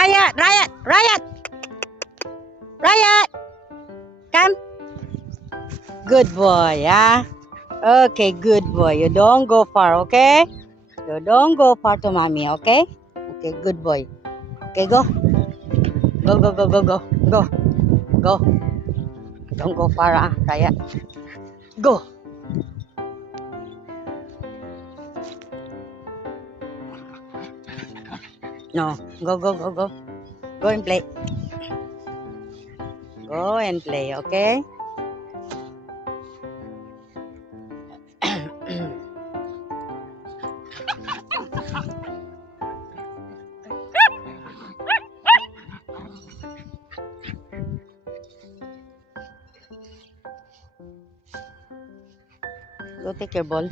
Riot, Riot, Riot, Riot. Come. Good boy, yeah. Okay, good boy. You don't go far, okay? You don't go far to mommy, okay? Okay, good boy. Okay, go. Go, go, go, go, go. Go. Go. Don't go far, Riot. Go. No. Go, go, go, go. Go and play. Go and play, okay? Go take your ball.